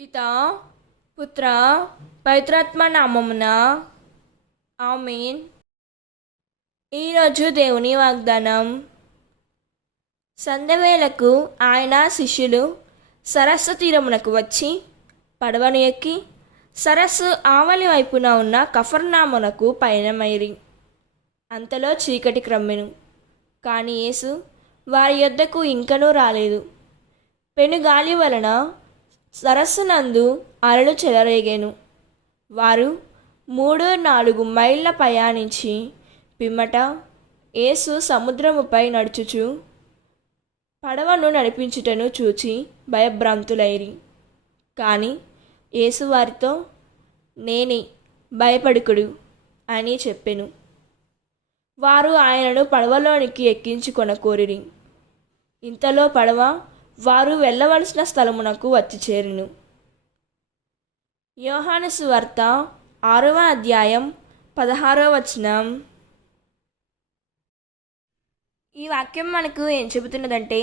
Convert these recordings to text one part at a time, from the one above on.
పితా పుత్ర పవిత్రాత్మ నామమున ఆమేన్. ఈరోజు దేవుని వాగ్దానం. సంధ్యవేళకు ఆయన శిష్యులు సరస్సు తీరమునకు వచ్చి పడవను ఎక్కి సరస్సు ఆవలి వైపున ఉన్న కఫర్నామునకు పయనమైరి. అంతలో చీకటి క్రమ్మెను, కానీ యేసు వారి యొద్దకు ఇంకనూ రాలేదు. పెనుగాలి వలన సరస్సునందు అలలు చెలరేగెను. వారు 3-4 మైళ్ళ ప్రయాణించి పిమ్మట యేసు సముద్రముపై నడుచుచు పడవను నడిపించుటను చూచి భయభ్రాంతులైరి. కానీ యేసు వారితో, నేనే, భయపడుకుడు అని చెప్పెను. వారు ఆయనను పడవలోనికి ఎక్కించుకొనకోరిరి. ఇంతలో పడవ వారు వెళ్ళవలసిన స్థలమునకు వచ్చి చేరిను. యోహాను సువార్త 6వ అధ్యాయం 16వ వచనం. ఈ వాక్యం మనకు ఏం చెబుతున్నదంటే,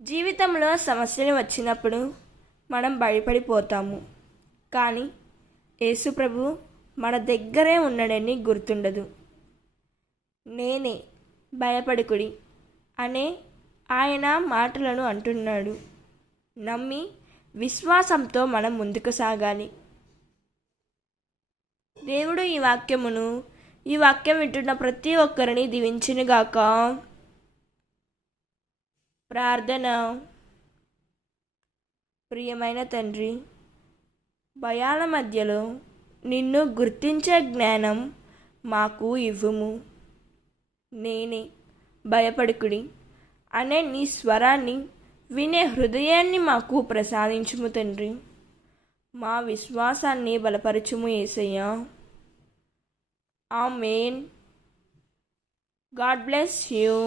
జీవితంలో సమస్యలు వచ్చినప్పుడు మనం భయపడిపోతాము, కానీ యేసు ప్రభు మన దగ్గరే ఉన్నాడని గుర్తుండదు. నేనే, భయపడుకుడి అనే ఆయన మాటలను అంటున్నాడు. నమ్మి విశ్వాసంతో మనం ముందుకు సాగాలి. దేవుడు ఈ వాక్యం వింటున్న ప్రతి ఒక్కరిని దీవించునుగాక. ప్రార్థన. ప్రియమైన తండ్రి, భయాల మధ్యలో నిన్ను గుర్తించే జ్ఞానం మాకు ఇవ్వుము. నేనే, భయపడుకుడి అనే నీ స్వరాన్ని వినే హృదయాన్ని మాకు ప్రసాదించుము తండ్రి. మా విశ్వాసాన్ని బలపరచుము యేసయ్యా. ఆమేన్. God bless you.